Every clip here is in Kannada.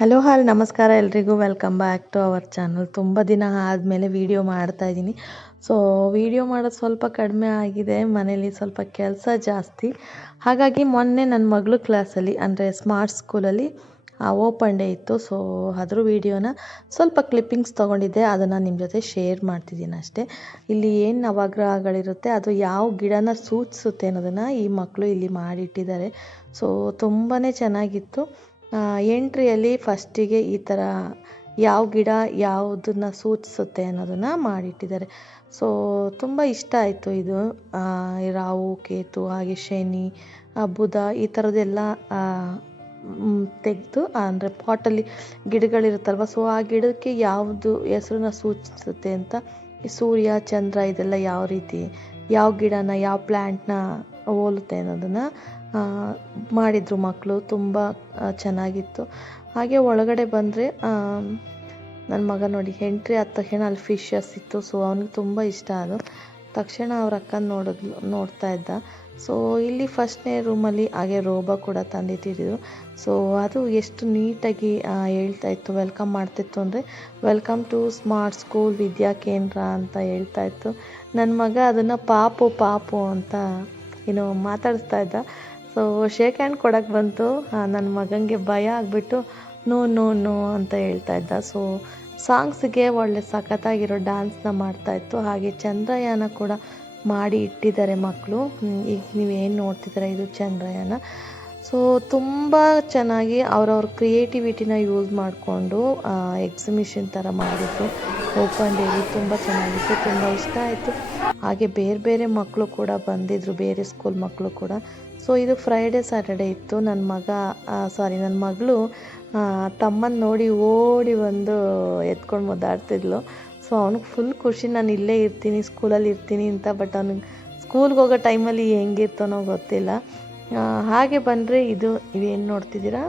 ಹಲೋ ಹಾಯ್ ನಮಸ್ಕಾರ ಎಲ್ರಿಗೂ welcome back to our channel. ತುಂಬ ದಿನ ಆದಮೇಲೆ ವಿಡಿಯೋ ಮಾಡ್ತಾಯಿದ್ದೀನಿ. ಸೊ ವಿಡಿಯೋ ಮಾಡೋದು ಸ್ವಲ್ಪ ಕಡಿಮೆ ಆಗಿದೆ, ಮನೇಲಿ ಸ್ವಲ್ಪ ಕೆಲಸ ಜಾಸ್ತಿ. ಹಾಗಾಗಿ ಮೊನ್ನೆ ನನ್ನ ಮಗಳು ಕ್ಲಾಸಲ್ಲಿ ಅಂದರೆ ಸ್ಮಾರ್ಟ್ ಸ್ಕೂಲಲ್ಲಿ ಓಪನ್ ಡೇ ಇತ್ತು. ಸೊ ಅದ್ರ ವಿಡಿಯೋನ ಸ್ವಲ್ಪ ಕ್ಲಿಪ್ಪಿಂಗ್ಸ್ ತೊಗೊಂಡಿದ್ದೆ, ಅದನ್ನು ನಿಮ್ಮ ಜೊತೆ ಶೇರ್ ಮಾಡ್ತಿದ್ದೀನಿ ಅಷ್ಟೇ. ಇಲ್ಲಿ ಏನು ನವಗ್ರಹಗಳಿರುತ್ತೆ ಅದು ಯಾವ ಗಿಡನ ಸೂಚಿಸುತ್ತೆ ಅನ್ನೋದನ್ನು ಈ ಮಕ್ಕಳು ಇಲ್ಲಿ ಮಾಡಿಟ್ಟಿದ್ದಾರೆ. ಸೊ ತುಂಬಾ ಚೆನ್ನಾಗಿತ್ತು. ಎಂಟ್ರಿಯಲ್ಲಿ ಫಸ್ಟಿಗೆ ಈ ಥರ ಯಾವ ಗಿಡ ಯಾವುದನ್ನು ಸೂಚಿಸುತ್ತೆ ಅನ್ನೋದನ್ನು ಮಾಡಿಟ್ಟಿದ್ದಾರೆ. ಸೊ ತುಂಬ ಇಷ್ಟ ಆಯಿತು ಇದು. ರಾಹು ಕೇತು ಹಾಗೆ ಶನಿ ಬುಧ ಈ ಥರದ್ದೆಲ್ಲ ತೆಗೆದು ಅಂದರೆ ಪಾಟಲ್ಲಿ ಗಿಡಗಳಿರುತ್ತಲ್ವ, ಸೊ ಆ ಗಿಡಕ್ಕೆ ಯಾವುದು ಹೆಸರನ್ನ ಸೂಚಿಸುತ್ತೆ ಅಂತ ಸೂರ್ಯ ಚಂದ್ರ ಇದೆಲ್ಲ ಯಾವ ರೀತಿ ಯಾವ ಗಿಡನ ಯಾವ ಪ್ಲ್ಯಾಂಟ್ನ ಹೋಲುತ್ತೆ ಅನ್ನೋದನ್ನು ಮಾಡಿದರು ಮಕ್ಕಳು. ತುಂಬ ಚೆನ್ನಾಗಿತ್ತು. ಹಾಗೆ ಒಳಗಡೆ ಬಂದರೆ ನನ್ನ ಮಗ ನೋಡಿ ಎಂಟ್ರಿ ಆದ ತಕ್ಷಣ ಅಲ್ಲಿ ಫಿಶಸ್ ಇತ್ತು. ಸೊ ಅವನಿಗೆ ತುಂಬ ಇಷ್ಟ ಅದು. ತಕ್ಷಣ ಅವ್ರ ಅಕ್ಕನ ನೋಡ್ತಾ ಇದ್ದ. ಸೊ ಇಲ್ಲಿ ಫಸ್ಟ್ನೇ ರೂಮಲ್ಲಿ ಹಾಗೆ ರೋಬೋ ಕೂಡ ತಂದಿಟ್ಟಿದ್ರು. ಸೊ ಅದು ಎಷ್ಟು ನೀಟಾಗಿ ಹೇಳ್ತಾ ಇತ್ತು, ವೆಲ್ಕಮ್ ಮಾಡ್ತಿತ್ತು ಅಂದರೆ ವೆಲ್ಕಮ್ ಟು ಸ್ಮಾರ್ಟ್ ಸ್ಕೂಲ್ ವಿದ್ಯಾ ಕೇಂದ್ರ ಅಂತ ಹೇಳ್ತಾ ಇತ್ತು. ನನ್ನ ಮಗ ಅದನ್ನು ಪಾಪು ಅಂತ ಏನೋ ಮಾತಾಡಿಸ್ತಾ ಇದ್ದ. ಸೊ ಶೇಕ್ ಹ್ಯಾಂಡ್ ಕೊಡೋಕ್ಕೆ ಬಂತು, ನನ್ನ ಮಗನಿಗೆ ಭಯ ಆಗಿಬಿಟ್ಟು ನೋ ಅಂತ ಹೇಳ್ತಾ ಇದ್ದ. ಸೊ ಸಾಂಗ್ಸಿಗೆ ಒಳ್ಳೆ ಸಖತ್ತಾಗಿರೋ ಡ್ಯಾನ್ಸ್ನ ಮಾಡ್ತಾಯಿತ್ತು. ಹಾಗೆ ಚಂದ್ರಯಾನ ಕೂಡ ಮಾಡಿ ಇಟ್ಟಿದ್ದಾರೆ ಮಕ್ಕಳು. ಈಗ ನೀವೇನು ನೋಡ್ತಿದ್ದೀರ ಇದು ಚಂದ್ರಯಾನ. ಸೊ ತುಂಬ ಚೆನ್ನಾಗಿ ಅವ್ರವ್ರ ಕ್ರಿಯೇಟಿವಿಟಿನ ಯೂಸ್ ಮಾಡಿಕೊಂಡು ಎಕ್ಸಿಬಿಷನ್ ಥರ ಮಾಡಿದ್ರು. ಓಪನ್ ಡೇಲಿ ತುಂಬ ಚೆನ್ನಾಗಿತ್ತು, ತುಂಬ ಇಷ್ಟ ಆಯಿತು. ಹಾಗೆ ಬೇರೆ ಮಕ್ಕಳು ಕೂಡ ಬಂದಿದ್ದರು, ಬೇರೆ ಸ್ಕೂಲ್ ಮಕ್ಕಳು ಕೂಡ. ಸೊ ಇದು ಫ್ರೈಡೇ ಸ್ಯಾಟರ್ಡೇ ಇತ್ತು. ನನ್ನ ಮಗಳು ತಮ್ಮನ ನೋಡಿ ಓಡಿ ಬಂದು ಎತ್ಕೊಂಡು ಮುದ್ದಾಡ್ತಿದ್ಲು. ಸೊ ಅವ್ನಿಗೆ ಫುಲ್ ಖುಷಿ, ನಾನು ಇಲ್ಲೇ ಇರ್ತೀನಿ ಸ್ಕೂಲಲ್ಲಿ ಇರ್ತೀನಿ ಅಂತ. ಬಟ್ ಅವ್ನಿಗೆ ಸ್ಕೂಲ್ಗೆ ಹೋಗೋ ಟೈಮಲ್ಲಿ ಹೆಂಗಿರ್ತಾನೋ ಗೊತ್ತಿಲ್ಲ. ಹಾಗೆ ಬಂದರೆ ಇವೇನು ನೋಡ್ತಿದ್ದೀರಾ,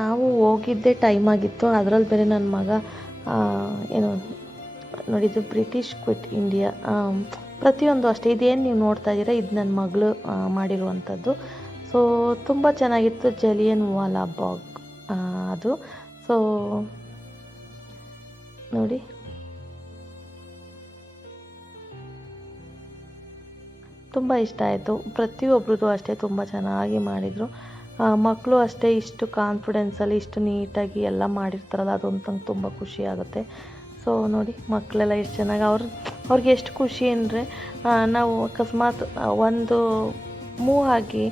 ನಾವು ಹೋಗಿದ್ದೇ ಟೈಮ್ ಆಗಿತ್ತು. ಅದರಲ್ಲಿ ಬೇರೆ ನನ್ನ ಮಗ ಏನು ನೋಡಿದ್ದು ಬ್ರಿಟಿಷ್ ಕ್ವಿಟ್ ಇಂಡಿಯಾ ಪ್ರತಿಯೊಂದು ಅಷ್ಟೇ. ಇದೇನು ನೀವು ನೋಡ್ತಾ ಇದ್ದೀರಾ ಇದು ನನ್ನ ಮಗಳು ಮಾಡಿರುವಂಥದ್ದು. ಸೊ ತುಂಬ ಚೆನ್ನಾಗಿತ್ತು. ಜಲಿಯನ್ ವಾಲಾ ಬಾಗ್ ಅದು. ಸೊ ನೋಡಿ ತುಂಬ ಇಷ್ಟ ಆಯಿತು. ಪ್ರತಿಯೊಬ್ಬರದು ಅಷ್ಟೇ ತುಂಬ ಚೆನ್ನಾಗಿ ಮಾಡಿದರು. ಮಕ್ಕಳು ಅಷ್ಟೇ ಇಷ್ಟು ಕಾನ್ಫಿಡೆನ್ಸಲ್ಲಿ ಇಷ್ಟು ನೀಟಾಗಿ ಎಲ್ಲ ಮಾಡಿರ್ತಾರಲ್ಲ, ಅದೊಂದು ನಂಗೆ ತುಂಬ ಖುಷಿ ಆಗುತ್ತೆ. ಸೊ ನೋಡಿ ಮಕ್ಕಳೆಲ್ಲ ಎಷ್ಟು ಚೆನ್ನಾಗಿ ಅವ್ರಿಗೆ ಎಷ್ಟು ಖುಷಿ ಅಂದರೆ ನಾವು ಅಕಸ್ಮಾತ್ ಒಂದು ಮೂವ್ ಆಗಿ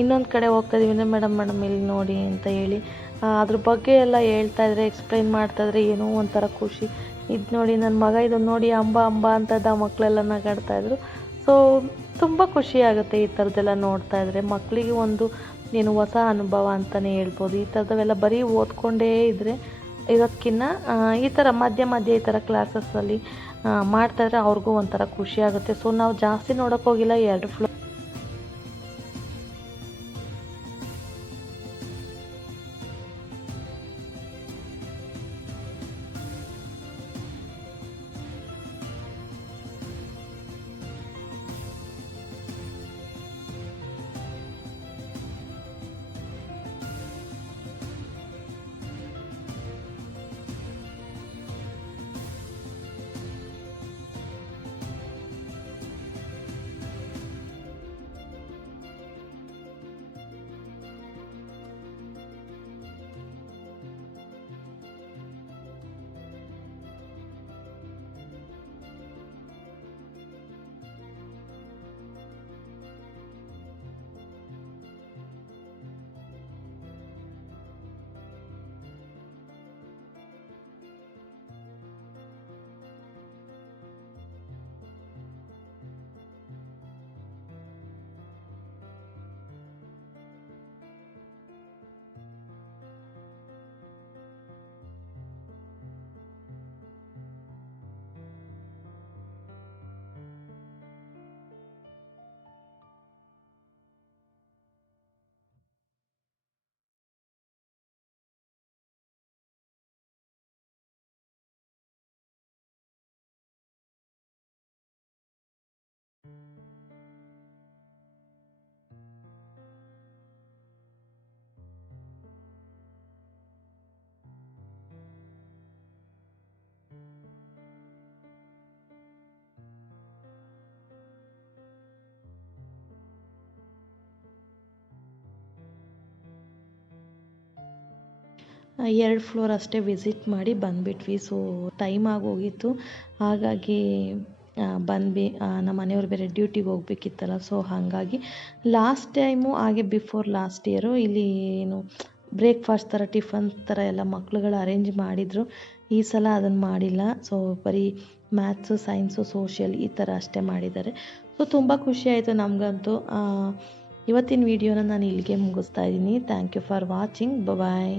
ಇನ್ನೊಂದು ಕಡೆ ಹೋಗ್ತಾಯಿದ್ದೀವಿ ಅಂದರೆ ಮೇಡಮ್ ಇಲ್ಲಿ ನೋಡಿ ಅಂತ ಹೇಳಿ ಅದ್ರ ಬಗ್ಗೆ ಎಲ್ಲ ಹೇಳ್ತಾಯಿದ್ರೆ ಎಕ್ಸ್ಪ್ಲೈನ್ ಮಾಡ್ತಾಯಿದ್ರೆ ಏನೋ ಒಂಥರ ಖುಷಿ. ಇದು ನೋಡಿ ನನ್ನ ಮಗ ಇದನ್ನು ನೋಡಿ ಅಂಬ ಅಂತ ಮಕ್ಕಳೆಲ್ಲ ನಗಾಡ್ತಾಯಿದ್ರು. ಸೊ ತುಂಬ ಖುಷಿ ಆಗುತ್ತೆ ಈ ಥರದ್ದೆಲ್ಲ ನೋಡ್ತಾ ಇದ್ದರೆ. ಮಕ್ಕಳಿಗೆ ಒಂದು ಏನು ಹೊಸ ಅನುಭವ ಅಂತಲೇ ಹೇಳ್ಬೋದು. ಈ ಥರದವೆಲ್ಲ ಬರೀ ಓದ್ಕೊಂಡೇ ಇರೋದಕ್ಕಿಂತ ಈ ಥರ ಮಧ್ಯೆ ಈ ಥರ ಕ್ಲಾಸಸ್ಸಲ್ಲಿ ಮಾಡ್ತಾಯಿದ್ರೆ ಅವ್ರಿಗೂ ಒಂಥರ ಖುಷಿ ಆಗುತ್ತೆ. ಸೊ ನಾವು ಜಾಸ್ತಿ ನೋಡೋಕ್ಕೆ ಹೋಗಿಲ್ಲ, 2 ಫ್ಲೋರ್ 2 ಫ್ಲೋರ್ ಅಷ್ಟೇ ವಿಸಿಟ್ ಮಾಡಿ ಬಂದುಬಿಟ್ವಿ. ಸೊ ಟೈಮ್ ಆಗೋಗಿತ್ತು, ಹಾಗಾಗಿ ಬಂದ್ವಿ. ನಮ್ಮ ಮನೆಯವ್ರು ಬೇರೆ ಡ್ಯೂಟಿಗೆ ಹೋಗ್ಬೇಕಿತ್ತಲ್ಲ, ಸೊ ಹಾಗಾಗಿ ಲಾಸ್ಟ್ ಟೈಮು ಹಾಗೆ ಬಿಫೋರ್ ಲಾಸ್ಟ್ ಇಯರು ಇಲ್ಲಿ ಏನು ಬ್ರೇಕ್ಫಾಸ್ಟ್ ಥರ ಟಿಫನ್ ಥರ ಎಲ್ಲ ಮಕ್ಳುಗಳು ಅರೇಂಜ್ ಮಾಡಿದರು. ಈ ಸಲ ಅದನ್ನು ಮಾಡಿಲ್ಲ. ಸೊ ಬರೀ ಮ್ಯಾಥ್ಸು, ಸೈನ್ಸು, ಸೋಷಿಯಲ್ ಈ ಥರ ಅಷ್ಟೇ ಮಾಡಿದ್ದಾರೆ. ಸೊ ತುಂಬ ಖುಷಿಯಾಯಿತು ನಮಗಂತೂ. ಇವತ್ತಿನ ವಿಡಿಯೋನ ನಾನು ಇಲ್ಲಿಗೆ ಮುಗಿಸ್ತಾ ಇದ್ದೀನಿ. Thank you for watching. Bye.